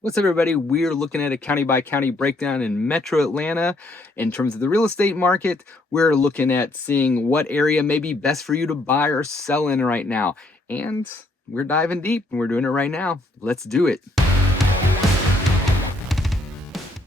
What's up, everybody? We're looking at a county by county breakdown in Metro Atlanta. In terms of the real estate market, we're looking at seeing what area may be best for you to buy or sell in right now. And we're diving deep and we're doing it right now. Let's do it.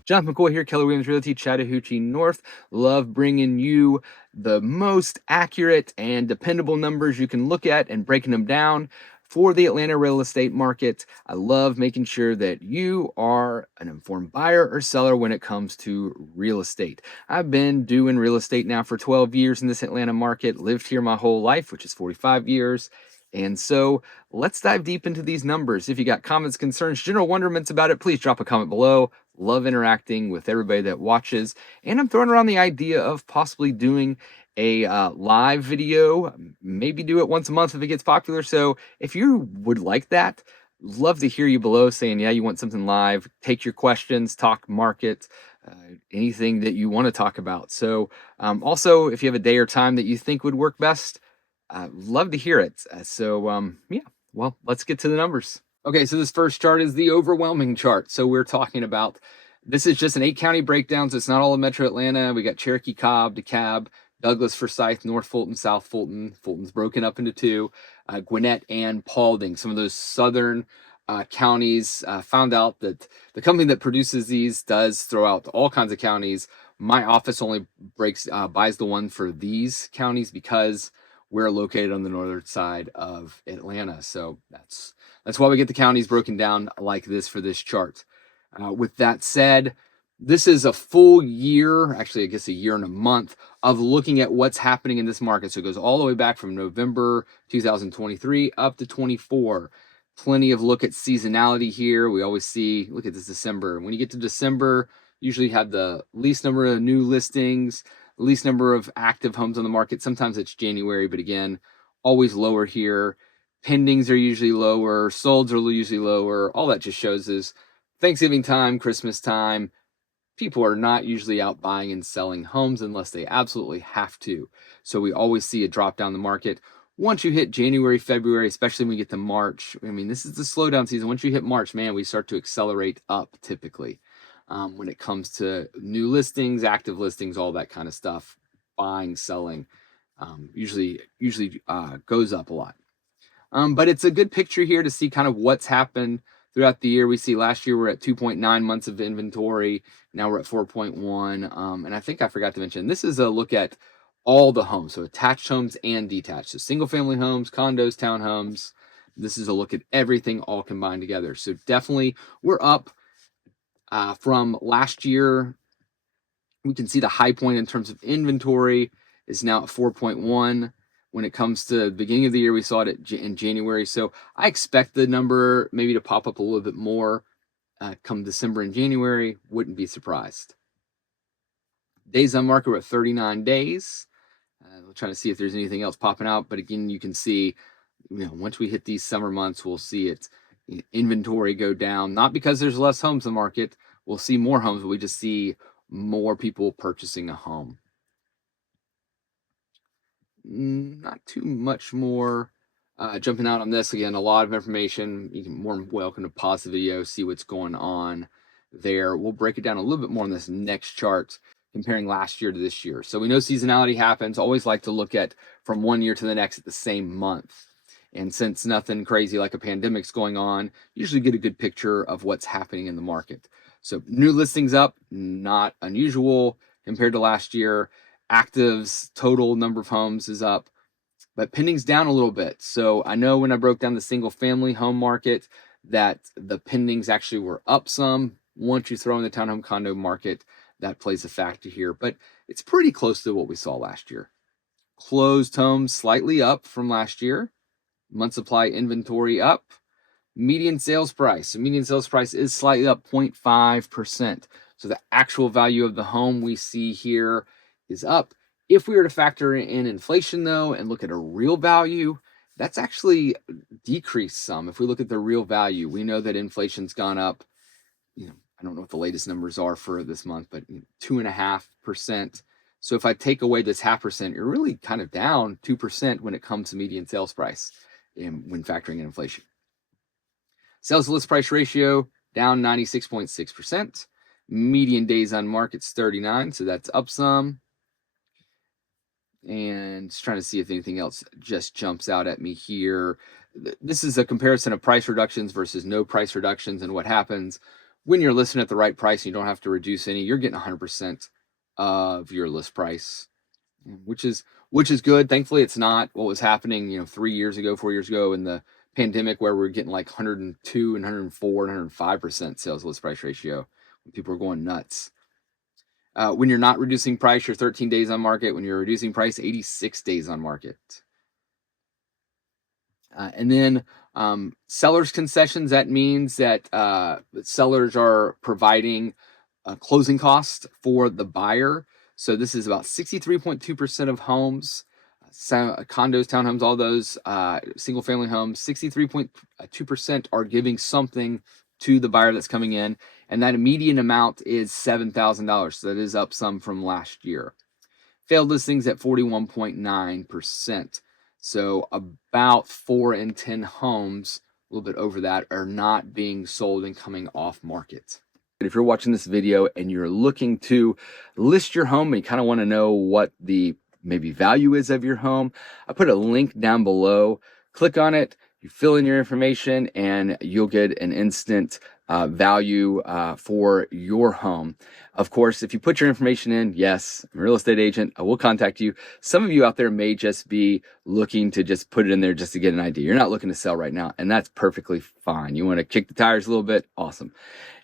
Jonathan McCoy here, Keller Realty, Chattahoochee North. Love bringing you the most accurate and dependable numbers you can look at and breaking them down for the Atlanta real estate market. I love making sure that you are an informed buyer or seller when it comes to real estate. I've been doing real estate now for 12 years in this Atlanta market, lived here my whole life, which is 45 years. And so let's dive deep into these numbers. If you got comments, concerns, general wonderments about it, please drop a comment below. Love interacting with everybody that watches. And I'm throwing around the idea of possibly doing a live video, maybe do it once a month if it gets popular. So if you would like that, love to hear you below saying, yeah, you want something live. Take your questions, talk market, anything that you want to talk about. So also, if you have a day or time that you think would work best, love to hear it. Yeah, well, let's get to the numbers. Okay, so this first chart is the overwhelming chart. So we're talking about, this is just an 8-county breakdown, so it's not all of Metro Atlanta. We got Cherokee, Cobb, DeKalb, Douglas, Forsyth, North Fulton, South Fulton. Fulton's broken up into two, Gwinnett and Paulding. Some of those southern counties. Found out that the company that produces these does throw out all kinds of counties. My office only buys the one for these counties because we're located on the northern side of Atlanta. So that's why we get the counties broken down like this for this chart. With that said, this is a full year, actually, I guess a year and a month of looking at what's happening in this market. So it goes all the way back from November 2023 up to 24. Plenty of look at seasonality here. We always see, look at this December. When you get to December, usually have the least number of new listings, least number of active homes on the market. Sometimes it's January, but again, always lower here. Pendings are usually lower, solds are usually lower. All that just shows is Thanksgiving time, Christmas time, people are not usually out buying and selling homes unless they absolutely have to. So we always see a drop down the market. Once you hit January, February, especially when we get to March, I mean, this is the slowdown season. Once you hit March, man, we start to accelerate up typically when it comes to new listings, active listings, all that kind of stuff, buying, selling, usually goes up a lot. But it's a good picture here to see kind of what's happened throughout the year. We see last year we're at 2.9 months of inventory. Now we're at 4.1. And I think I forgot to mention, this is a look at all the homes, so attached homes and detached. So single family homes, condos, townhomes. This is a look at everything all combined together. So definitely we're up from last year. We can see the high point in terms of inventory is now at 4.1. When it comes to the beginning of the year, we saw it in January. So I expect the number maybe to pop up a little bit more come December and January. Wouldn't be surprised. Days on market, we're at 39 days. We're trying to see if there's anything else popping out. But again, you can see, once we hit these summer months, we'll see it inventory go down. Not because there's less homes in the market. We'll see more homes, but we just see more people purchasing a home. Not too much more jumping out on this. Again, a lot of information. You can more welcome to pause the video, see what's going on there. We'll break it down a little bit more on this next chart, comparing last year to this year. So we know seasonality happens. Always like to look at from one year to the next at the same month. And since nothing crazy like a pandemic's going on, usually get a good picture of what's happening in the market. So new listings up, not unusual compared to last year. Actives, total number of homes is up, but pending's down a little bit. So I know when I broke down the single family home market that the pendings actually were up some. Once you throw in the townhome condo market, that plays a factor here, but it's pretty close to what we saw last year. Closed homes slightly up from last year. Month supply inventory up. Median sales price. So median sales price is slightly up 0.5%. So the actual value of the home we see here is up. If we were to factor in inflation though and look at a real value, that's actually decreased some. If we look at the real value, we know that inflation's gone up. I don't know what the latest numbers are for this month, but 2.5%. So if I take away this 0.5%, you're really kind of down 2% when it comes to median sales price when factoring in inflation. Sales to list price ratio down 96.6%. Median days on market's 39, so that's up some. And just trying to see if anything else just jumps out at me here. This is a comparison of price reductions versus no price reductions, and what happens when you're listing at the right price and you don't have to reduce any. You're getting 100% of your list price, which is good. Thankfully, it's not what was happening 3 years ago, 4 years ago in the pandemic, where we are getting like 102 and 104 and 105% sales list price ratio when people are going nuts. When you're not reducing price, you're 13 days on market. When you're reducing price, 86 days on market. And then sellers concessions, that means that sellers are providing closing costs for the buyer. So this is about 63.2% of homes, condos, townhomes, all those single family homes. 63.2% are giving something to the buyer that's coming in, and that median amount is $7,000. So that is up some from last year. Failed listings at 41.9%. So about 4 in 10 homes, a little bit over that, are not being sold and coming off market. If you're watching this video and you're looking to list your home and you kind of want to know what the maybe value is of your home, I put a link down below. Click on it, you fill in your information, and you'll get an instant value for your home. Of course, if you put your information in, yes, I'm a real estate agent, I will contact you. Some of you out there may just be looking to just put it in there just to get an idea. You're not looking to sell right now, and that's perfectly fine. You want to kick the tires a little bit? Awesome.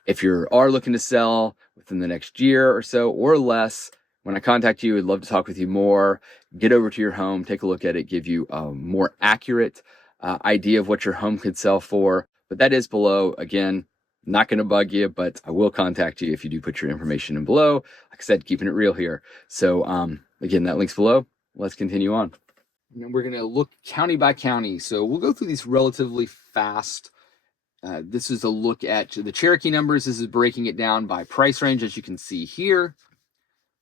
If you are looking to sell within the next year or so or less, when I contact you, I'd love to talk with you more, get over to your home, take a look at it, give you a more accurate idea of what your home could sell for. But that is below. Again, not going to bug you, but I will contact you if you do put your information in below. Like I said, keeping it real here. So again, that link's below. Let's continue on. And we're going to look county by county. So we'll go through these relatively fast. This is a look at the Cherokee numbers. This is breaking it down by price range, as you can see here.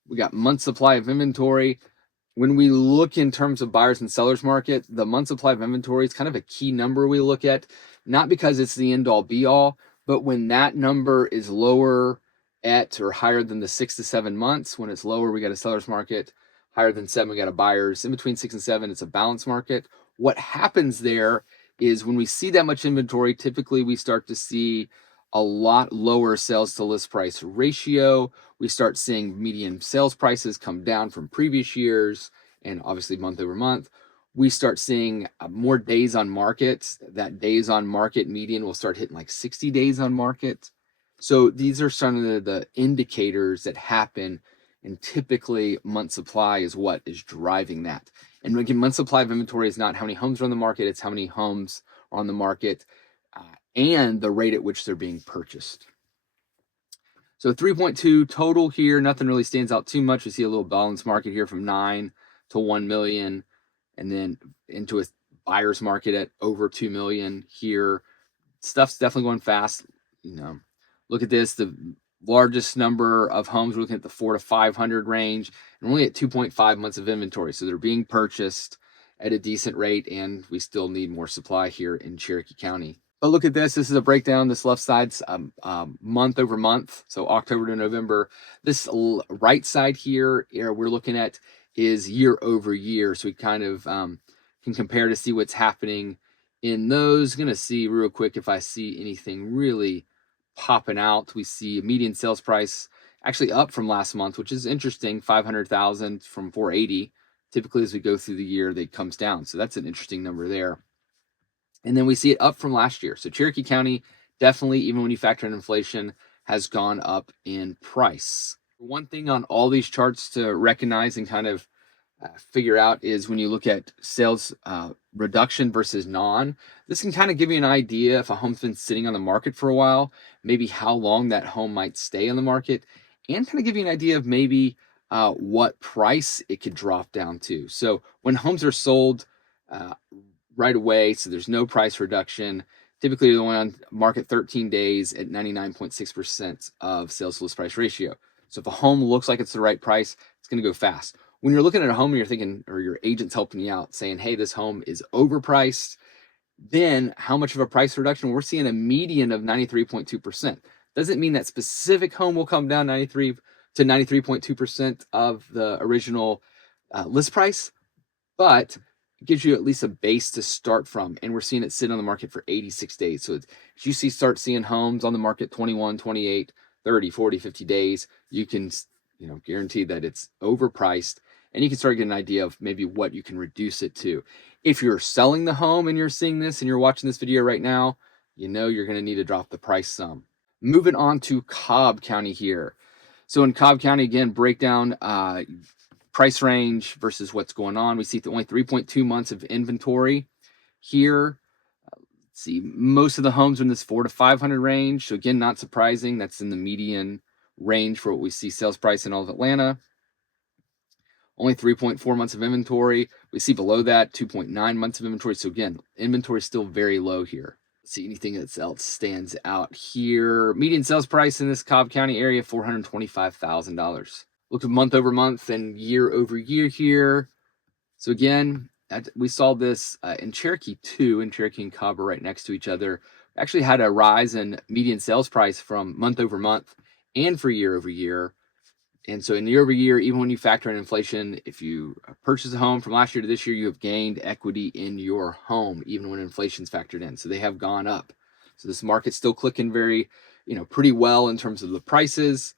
We got month supply of inventory. When we look in terms of buyers and sellers market, the month supply of inventory is kind of a key number we look at, not because it's the end all be all, but when that number is lower at or higher than the 6 to 7 months. When it's lower, we got a seller's market. Higher than 7, we got a buyer's. In between 6 and 7, it's a balanced market. What happens there is when we see that much inventory, typically we start to see a lot lower sales to list price ratio. We start seeing median sales prices come down from previous years, and obviously month over month. We start seeing more days on market. That days on market median will start hitting like 60 days on market. So these are some of the indicators that happen, and typically month supply is what is driving that. And again, month supply of inventory is not how many homes are on the market, it's how many homes are on the market and the rate at which they're being purchased. So 3.2 total here, nothing really stands out too much. We see a little balanced market here from 9 to 1 million, and then into a buyer's market at over 2 million here. Stuff's definitely going fast. Look at this, the largest number of homes, we're looking at the 4 to 500 range, and only at 2.5 months of inventory. So they're being purchased at a decent rate, and we still need more supply here in Cherokee County. But look at this. This is a breakdown. This left side's month over month, so October to November. This right side here, we're looking at is year over year. So we kind of can compare to see what's happening in those. Going to see real quick if I see anything really popping out. We see a median sales price actually up from last month, which is interesting. 500,000 from 480. Typically, as we go through the year, it comes down. So that's an interesting number there. And then we see it up from last year. So Cherokee County, definitely, even when you factor in inflation, has gone up in price. One thing on all these charts to recognize and kind of figure out is when you look at sales reduction versus non, this can kind of give you an idea if a home's been sitting on the market for a while, maybe how long that home might stay on the market, and kind of give you an idea of maybe what price it could drop down to. So when homes are sold right away, so there's no price reduction, typically they're only on market 13 days at 99.6% of sales to list price ratio. So if a home looks like it's the right price, it's going to go fast. When you're looking at a home and you're thinking, or your agent's helping you out saying, hey, this home is overpriced, Then how much of a price reduction? We're seeing a median of 93.2%. Doesn't mean that specific home will come down 93 to 93.2% of the original list price, but it gives you at least a base to start from. And we're seeing it sit on the market for 86 days. So as you start seeing homes on the market 21, 28, 30, 40, 50 days, you can guarantee that it's overpriced, and you can start getting an idea of maybe what you can reduce it to. If you're selling the home and you're seeing this and you're watching this video right now, you're going to need to drop the price some. Moving on to Cobb County here. So in Cobb County, again, breakdown price range versus what's going on. We see only 3.2 months of inventory here. Let's see, most of the homes are in this 400 to 500 range. So again, not surprising. That's in the median range for what we see sales price in all of Atlanta. Only 3.4 months of inventory. We see below that 2.9 months of inventory. So again, inventory is still very low here. Let's see anything else stands out here. Median sales price in this Cobb County area, $425,000. Look at month over month and year over year here. So again, we saw this in Cherokee too, and Cherokee and Cobb are right next to each other. Actually had a rise in median sales price from month over month and for year over year. And so in year over year, even when you factor in inflation, if you purchase a home from last year to this year, you have gained equity in your home, even when inflation's factored in. So they have gone up. So this market's still clicking very, pretty well in terms of the prices.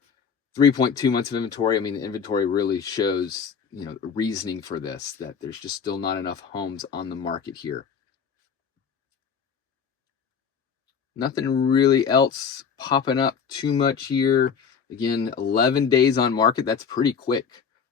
3.2 months of inventory. I mean, the inventory really shows, reasoning for this, that there's just still not enough homes on the market here. Nothing really else popping up too much here. Again, 11 days on market. That's pretty quick.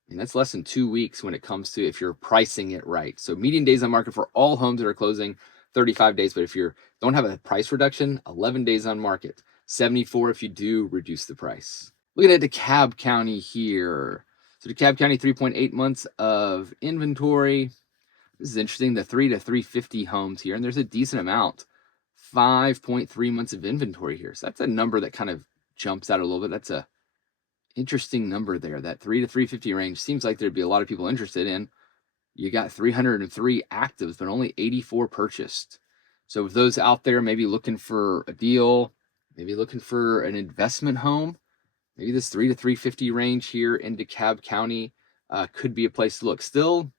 And that's less than 2 weeks when it comes to if you're pricing it right. So median days on market for all homes that are closing, 35 days. But if you don't have a price reduction, 11 days on market. 74 if you do reduce the price. Looking at DeKalb County here. So DeKalb County, 3.8 months of inventory. This is interesting, the 3 to 350 homes here, and there's a decent amount. 5.3 months of inventory here. So that's a number that kind of jumps out a little bit. That's a interesting number there. That 3 to 350 range seems like there'd be a lot of people interested in. You got 303 actives, but only 84 purchased. So if those out there maybe looking for a deal, maybe looking for an investment home, maybe this 3 to 350 range here in DeKalb County could be a place to look. Still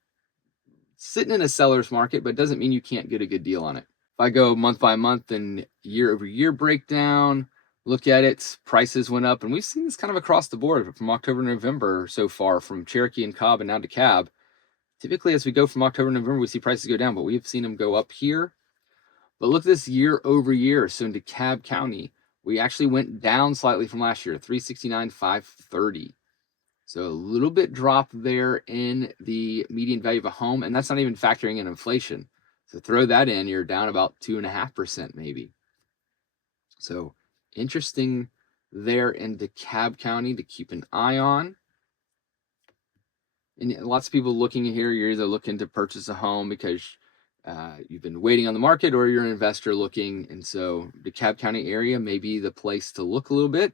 sitting in a seller's market, but doesn't mean you can't get a good deal on it. If I go month by month and year over year breakdown, look at it, prices went up, and we've seen this kind of across the board from October to November so far, from Cherokee and Cobb and now DeKalb. Typically, as we go from October to November, we see prices go down, but we've seen them go up here. But look at this year over year. So in DeKalb County, we actually went down slightly from last year, 369, 530. So a little bit drop there in the median value of a home, and that's not even factoring in inflation. So throw that in, you're down about 2.5% maybe. So interesting there in DeKalb County to keep an eye on. And lots of people looking here, you're either looking to purchase a home because you've been waiting on the market, or you're an investor looking. And so DeKalb County area may be the place to look a little bit.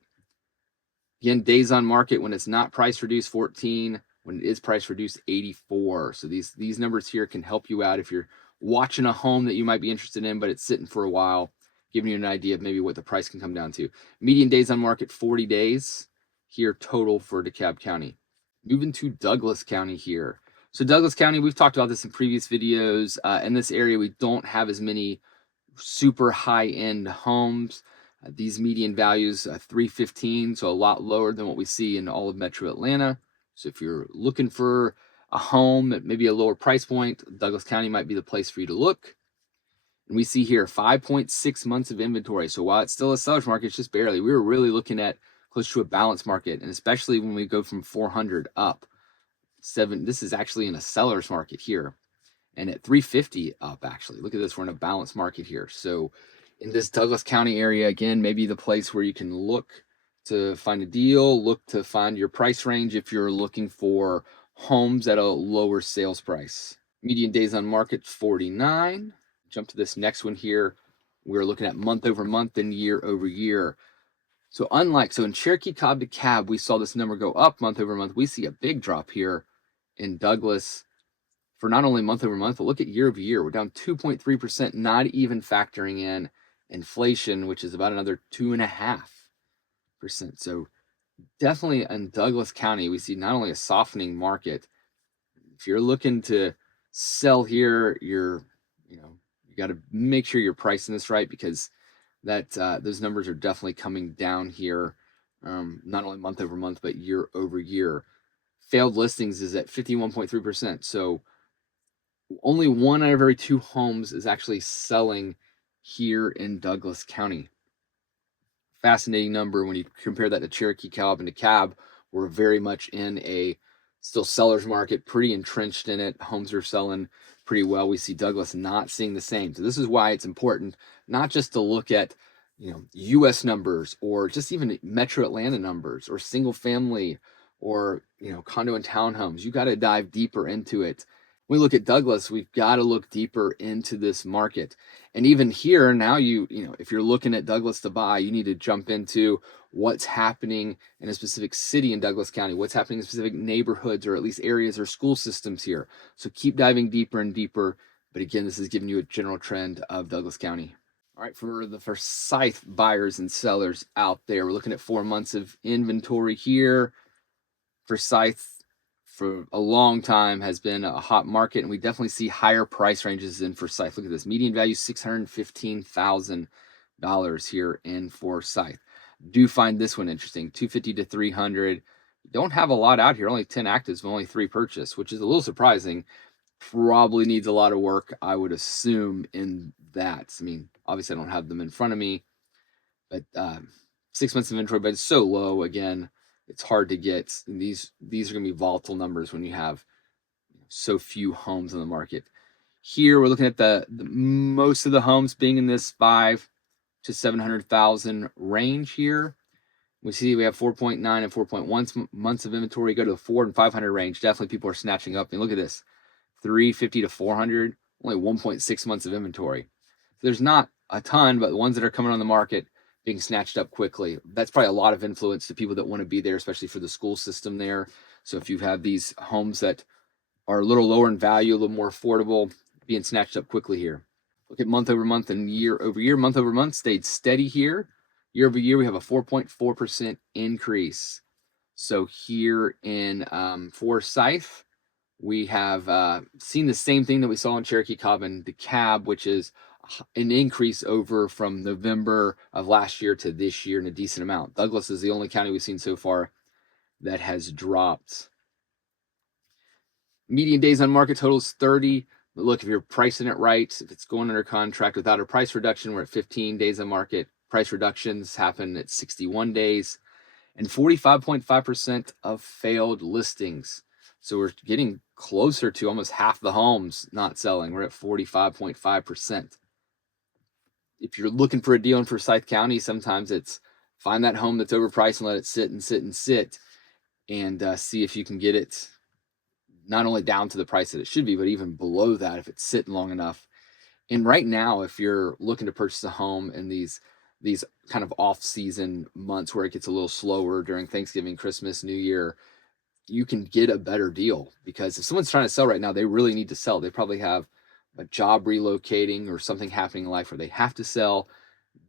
Again, days on market when it's not price reduced, 14. When it is price reduced, 84. So these numbers here can help you out if you're watching a home that you might be interested in, but it's sitting for a while, giving you an idea of maybe what the price can come down to. Median days on market, 40 days here total for DeKalb County. Moving to Douglas County here. So Douglas County, we've talked about this in previous videos. In this area, we don't have as many super high-end homes. These median values, 315, so a lot lower than what we see in all of Metro Atlanta. So if you're looking for a home at maybe a lower price point, Douglas County might be the place for you to look. And we see here 5.6 months of inventory. So while it's still a seller's market, it's just barely. We were really looking at close to a balanced market, and especially when we go from 400 up. This is actually in a seller's market here. And at 350 up, actually. Look at this, we're in a balanced market here. So in this Douglas County area, again, maybe the place where you can look to find a deal, look to find your price range if you're looking for homes at a lower sales price. Median days on market, 49. Jump to this next one here. We're looking at month over month and year over year. So in Cherokee, Cobb, DeKalb, we saw this number go up month over month. We see a big drop here in Douglas for not only month over month, but look at year over year. We're down 2.3%, not even factoring in inflation, which is about another 2.5%. So definitely in Douglas County, we see not only a softening market. If you're looking to sell here, you got to make sure you're pricing this right, because those numbers are definitely coming down here, not only month over month, but year over year. Failed listings is at 51.3%. So only 1 out of every 2 homes is actually selling here in Douglas County. Fascinating number when you compare that to Cherokee, Cobb, and DeKalb. We're very much in a still seller's market, pretty entrenched in it. Homes are selling pretty well. We see Douglas not seeing the same. So this is why it's important not just to look at U.S. numbers, or just even Metro Atlanta numbers, or single family, or condo and townhomes. You got to dive deeper into it. When we look at Douglas, we've got to look deeper into this market. And even here now, if you're looking at Douglas to buy, you need to jump into what's happening in a specific city in Douglas County, what's happening in specific neighborhoods, or at least areas or school systems here. So keep diving deeper and deeper. But again, this is giving you a general trend of Douglas County. All right, for the Forsyth buyers and sellers out there, we're looking at 4 months of inventory here. Forsyth, for a long time, has been a hot market, and we definitely see higher price ranges in Forsyth. Look at this, median value $615,000 here in Forsyth. Do find this one interesting, 250 to 300. Don't have a lot out here, only 10 actives, but only 3 purchased, which is a little surprising. Probably needs a lot of work, I would assume, in that. I mean, obviously I don't have them in front of me, but 6 months of inventory, but it's so low. Again, it's hard to get. And these are going to be volatile numbers when you have so few homes on the market. Here we're looking at the most of the homes being in this 5 to 700,000 range here. We see we have 4.9 and 4.1 months of inventory. Go to the 4 and 500 range. Definitely people are snatching up. And look at this, 350 to 400, only 1.6 months of inventory. There's not a ton, but the ones that are coming on the market being snatched up quickly. That's probably a lot of influence to people that want to be there, especially for the school system there. So if you have these homes that are a little lower in value, a little more affordable, being snatched up quickly here. Look at month over month and year over year. Month over month stayed steady here. Year over year, we have a 4.4% increase. So here in Forsyth, we have seen the same thing that we saw in Cherokee, Cobb, and DeKalb, which is an increase over from November of last year to this year in a decent amount. Douglas is the only county we've seen so far that has dropped. Median days on market totals 30. But look, if you're pricing it right, if it's going under contract without a price reduction, we're at 15 days on market. Price reductions happen at 61 days, and 45.5% of failed listings. So we're getting closer to almost half the homes not selling. We're at 45.5%. If you're looking for a deal in Forsyth County, sometimes it's find that home that's overpriced and let it sit and sit and sit, and see if you can get it not only down to the price that it should be, but even below that if it's sitting long enough. And right now, if you're looking to purchase a home in these kind of off-season months where it gets a little slower during Thanksgiving, Christmas, New Year, you can get a better deal, because if someone's trying to sell right now, they really need to sell. They probably have a job relocating or something happening in life where they have to sell.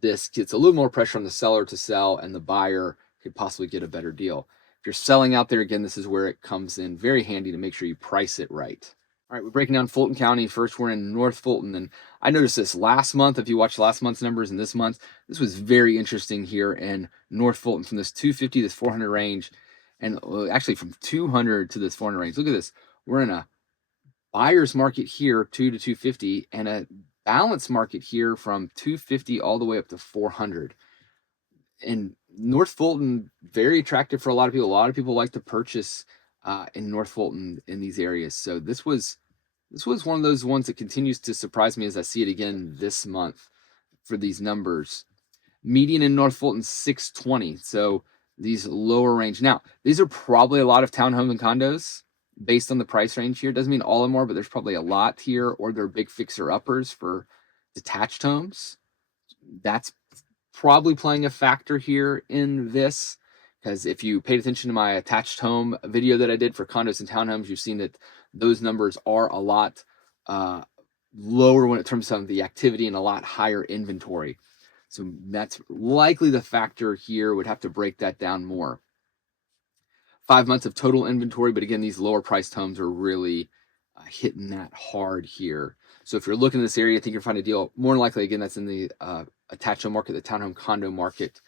This gets a little more pressure on the seller to sell, and the buyer could possibly get a better deal. If you're selling out there, again, this is where it comes in very handy to make sure you price it right. All right, we're breaking down Fulton County. First, we're in North Fulton, and I noticed this last month. If you watch last month's numbers and this month, this was very interesting here in North Fulton, from this 250 to this 400 range, and actually from 200 to this 400 range. Look at this. We're in a buyer's market here, 2 to 250, and a balanced market here from 250 all the way up to 400. And North Fulton, very attractive for a lot of people. A lot of people like to purchase in North Fulton in these areas. So this was one of those ones that continues to surprise me as I see it again this month for these numbers. Median in North Fulton 620. So these lower range. Now, these are probably a lot of townhomes and condos based on the price range here. Doesn't mean all of them are, but there's probably a lot here, or they're big fixer uppers for detached homes. That's probably playing a factor here in this, because if you paid attention to my attached home video that I did for condos and townhomes, you've seen that those numbers are a lot lower when it comes to the activity and a lot higher inventory. So that's likely the factor here. Would have to break that down more. 5 months of total inventory, but again, these lower priced homes are really hitting that hard here. So if you're looking in this area, I think you'll find a deal. More than likely, again, that's in the attached home market, the townhome condo market.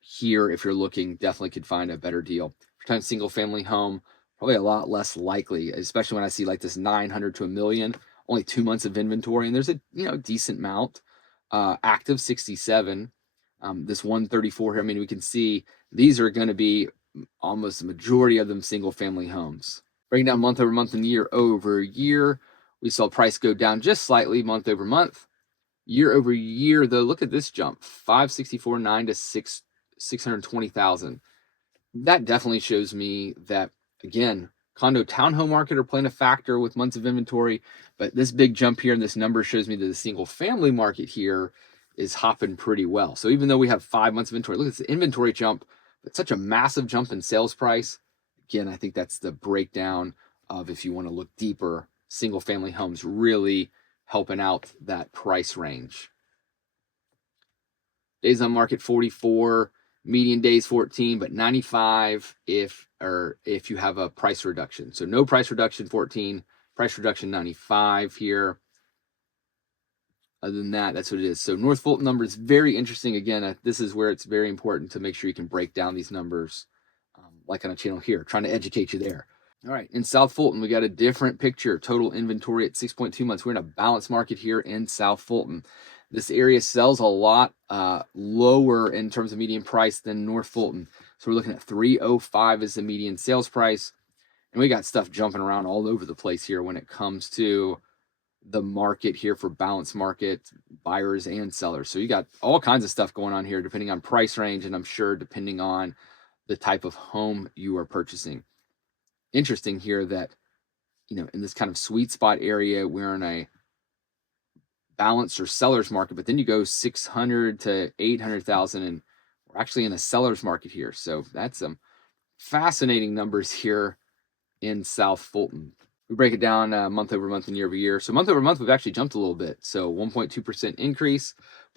Here, if you're looking, definitely could find a better deal. If you're talking single family home, probably a lot less likely, especially when I see like this 900 to a million, only 2 months of inventory, and there's a decent amount. Active 67, this 134 here. I mean, we can see these are going to be almost the majority of them single family homes. Breaking down month over month and year over year, we saw price go down just slightly month over month. Year over year, though, look at this jump, 564.9 to 620,000. That definitely shows me that, again, condo townhome market are playing a factor with months of inventory, but this big jump here in this number shows me that the single family market here is hopping pretty well. So even though we have 5 months of inventory, look at this inventory jump, but such a massive jump in sales price. Again, I think that's the breakdown of, if you want to look deeper, single family homes really helping out that price range. Days on market 44, median days 14, but 95 if you have a price reduction. So no price reduction 14, price reduction 95 here. Other than that, that's what it is. So North Fulton number is very interesting. Again, this is where it's very important to make sure you can break down these numbers, like on a channel here, trying to educate you there. All right, in South Fulton, we got a different picture. Total inventory at 6.2 months. We're in a balanced market here in South Fulton. This area sells a lot lower in terms of median price than North Fulton. So we're looking at 305 as the median sales price. And we got stuff jumping around all over the place here when it comes to the market here for balanced market, buyers and sellers. So you got all kinds of stuff going on here depending on price range, and I'm sure depending on the type of home you are purchasing. Interesting here that, in this kind of sweet spot area, we're in a balanced or seller's market, but then you go 600 to 800,000 and we're actually in a seller's market here. So that's some fascinating numbers here in South Fulton. We break it down month over month and year over year. So month over month, we've actually jumped a little bit. So 1.2% increase.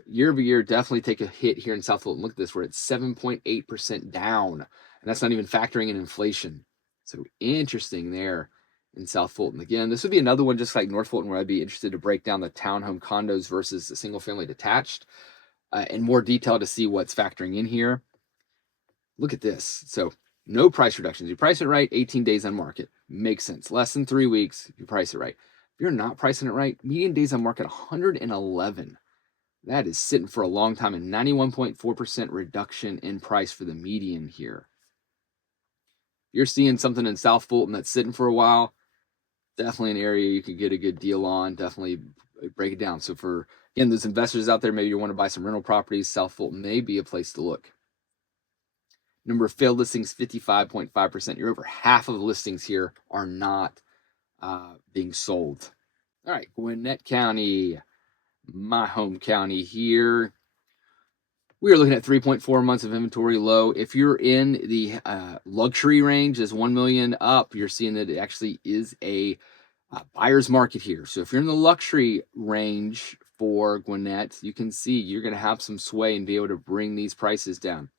Year over year, definitely take a hit here in South Fulton. Look at this, we're at 7.8% down. And that's not even factoring in inflation. So interesting there in South Fulton. Again, this would be another one just like North Fulton where I'd be interested to break down the townhome condos versus the single family detached in more detail to see what's factoring in here. Look at this. So no price reductions. You price it right, 18 days on market. Makes sense. Less than 3 weeks, if you price it right. If you're not pricing it right, median days on market 111. That is sitting for a long time, and 91.4% reduction in price for the median here. You're seeing something in South Fulton that's sitting for a while, definitely an area you could get a good deal on. Definitely break it down. So for, again, those investors out there, maybe you want to buy some rental properties, South Fulton may be a place to look. Number of failed listings, 55.5%. You're over half of the listings here are not being sold. All right, Gwinnett County, my home county here. We are looking at 3.4 months of inventory low. If you're in the luxury range, as 1 million up, you're seeing that it actually is a buyer's market here. So if you're in the luxury range for Gwinnett, you can see you're going to have some sway and be able to bring these prices down.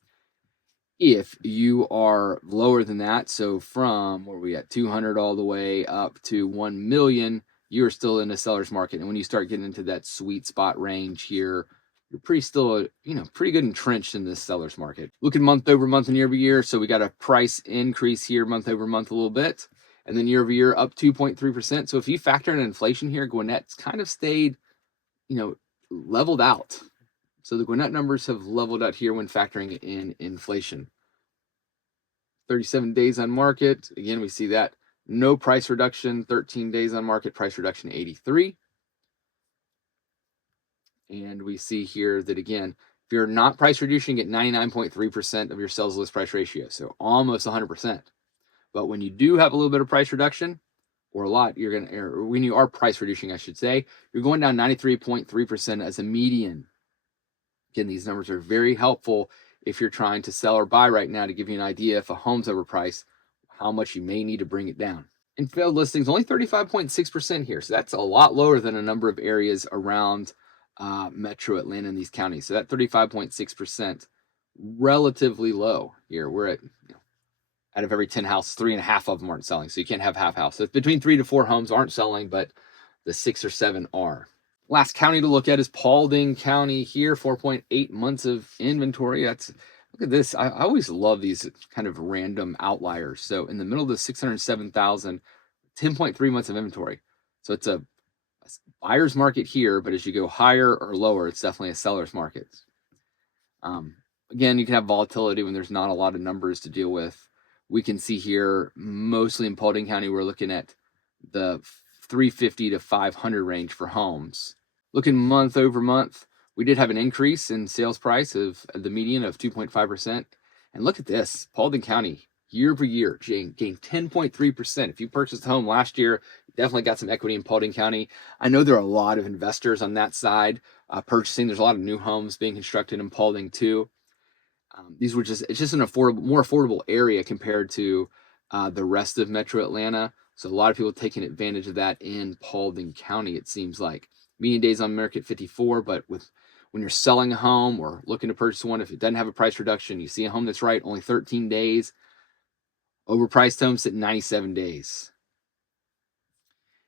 If you are lower than that, so from where we at 200 all the way up to 1 million, you're still in a seller's market. And when you start getting into that sweet spot range here, you're pretty good entrenched in this seller's market. Looking month over month and year over year. So we got a price increase here month over month a little bit, and then year over year up 2.3%. So if you factor in inflation here, Gwinnett's kind of stayed, leveled out. So the Gwinnett numbers have leveled out here when factoring in inflation. 37 days on market. Again, we see that no price reduction. 13 days on market, price reduction 83. And we see here that, again, if you're not price reducing, you get 99.3% of your sales list price ratio. So almost 100%. But when you do have a little bit of price reduction, or a lot, or when you are price reducing, I should say, you're going down 93.3% as a median. Again, these numbers are very helpful if you're trying to sell or buy right now to give you an idea if a home's overpriced, how much you may need to bring it down. And failed listings only 35.6% here. So that's a lot lower than a number of areas around Metro Atlanta in these counties. So that 35.6%, relatively low here. We're at, out of every 10 houses, 3.5 of them aren't selling. So you can't have half house. So it's between 3 to 4 homes aren't selling, but the 6 or 7 are. Last county to look at is Paulding County here, 4.8 months of inventory. Look at this. I always love these kind of random outliers. So in the middle of the 607,000, 10.3 months of inventory. So it's a buyer's market here, but as you go higher or lower, it's definitely a seller's market. Again, you can have volatility when there's not a lot of numbers to deal with. We can see here, mostly in Paulding County, we're looking at the 350 to 500 range for homes. Looking month over month, we did have an increase in sales price of the median of 2.5%. And look at this, Paulding County, year over year, gained 10.3%. If you purchased a home last year, you definitely got some equity in Paulding County. I know there are a lot of investors on that side purchasing. There's a lot of new homes being constructed in Paulding too. It's just an more affordable area compared to the rest of Metro Atlanta. So a lot of people taking advantage of that in Paulding County, it seems like. Median days on market 54, but when you're selling a home or looking to purchase one, if it doesn't have a price reduction, you see a home that's right, only 13 days. Overpriced homes at 97 days.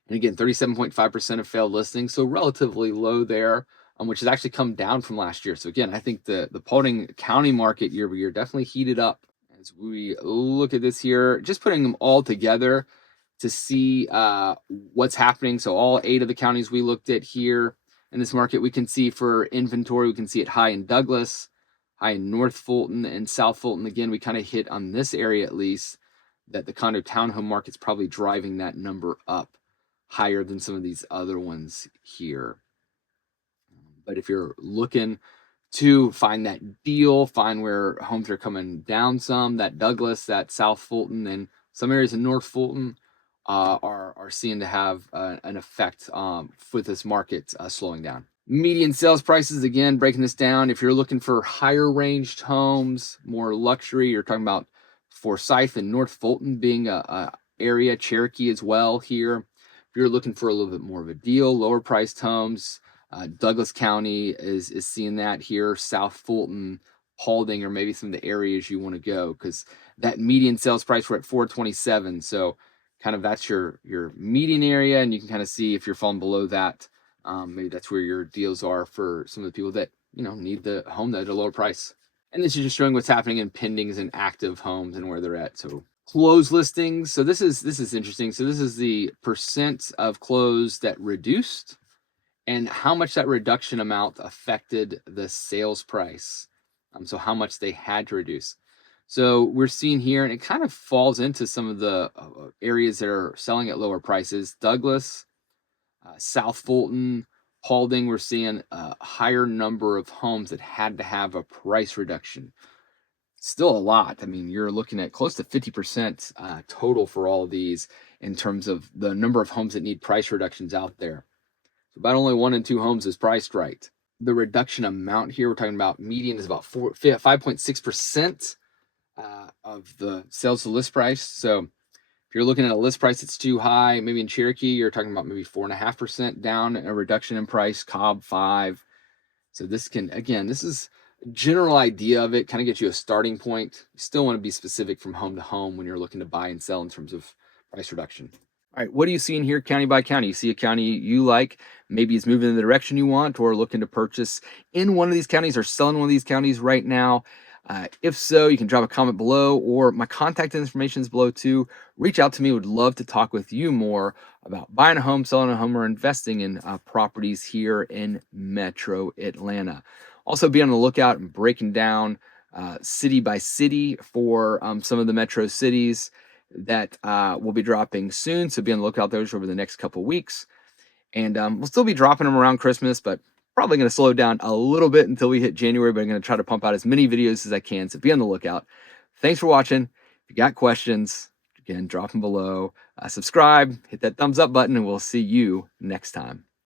And again, 37.5% of failed listings, so relatively low there, which has actually come down from last year. So again, I think the Paulding County market year over year definitely heated up. As we look at this here, just putting them all together to see what's happening. So all 8 of the counties we looked at here in this market, we can see for inventory, we can see it high in Douglas, high in North Fulton and South Fulton. Again, we kind of hit on this area at least that the condo townhome market's probably driving that number up higher than some of these other ones here. But if you're looking to find that deal, find where homes are coming down some, that Douglas, that South Fulton, and some areas in North Fulton are seen to have an effect with this market slowing down. Median sales prices, again, breaking this down. If you're looking for higher ranged homes, more luxury, you're talking about Forsyth and North Fulton being a area, Cherokee as well here. If you're looking for a little bit more of a deal, lower priced homes, Douglas County is seeing that here. South Fulton, Paulding, or maybe some of the areas you want to go, because that median sales price, we're at 427. So kind of that's your median area, and you can kind of see if you're falling below that. Maybe that's where your deals are for some of the people that need the home at a lower price. And this is just showing what's happening in pendings and active homes and where they're at. So closed listings. So this is interesting. So this is the percent of closed that reduced and how much that reduction amount affected the sales price. So how much they had to reduce. So we're seeing here, and it kind of falls into some of the areas that are selling at lower prices. Douglas, South Fulton, Paulding, we're seeing a higher number of homes that had to have a price reduction. Still a lot. I mean, you're looking at close to 50% total for all of these in terms of the number of homes that need price reductions out there. So about only 1 in 2 homes is priced right. The reduction amount here, we're talking about median is about 5.6% of the sales to list price. So if you're looking at a list price that's too high, maybe in Cherokee, you're talking about maybe 4.5% down, a reduction in price, Cobb 5. So this is a general idea of it, kind of gets you a starting point. You still want to be specific from home to home when you're looking to buy and sell in terms of price reduction. All right, what are you seeing here county by county? You see a county you like, maybe it's moving in the direction you want, or looking to purchase in one of these counties or selling one of these counties right now. If so, you can drop a comment below, or my contact information is below too. Reach out to me. Would love to talk with you more about buying a home, selling a home, or investing in properties here in Metro Atlanta. Also, be on the lookout and breaking down city by city for some of the metro cities that will be dropping soon. So be on the lookout those over the next couple weeks. And we'll still be dropping them around Christmas, but probably going to slow down a little bit until we hit January, but I'm going to try to pump out as many videos as I can. So be on the lookout. Thanks for watching. If you got questions, again, drop them below. Subscribe, hit that thumbs up button, and we'll see you next time.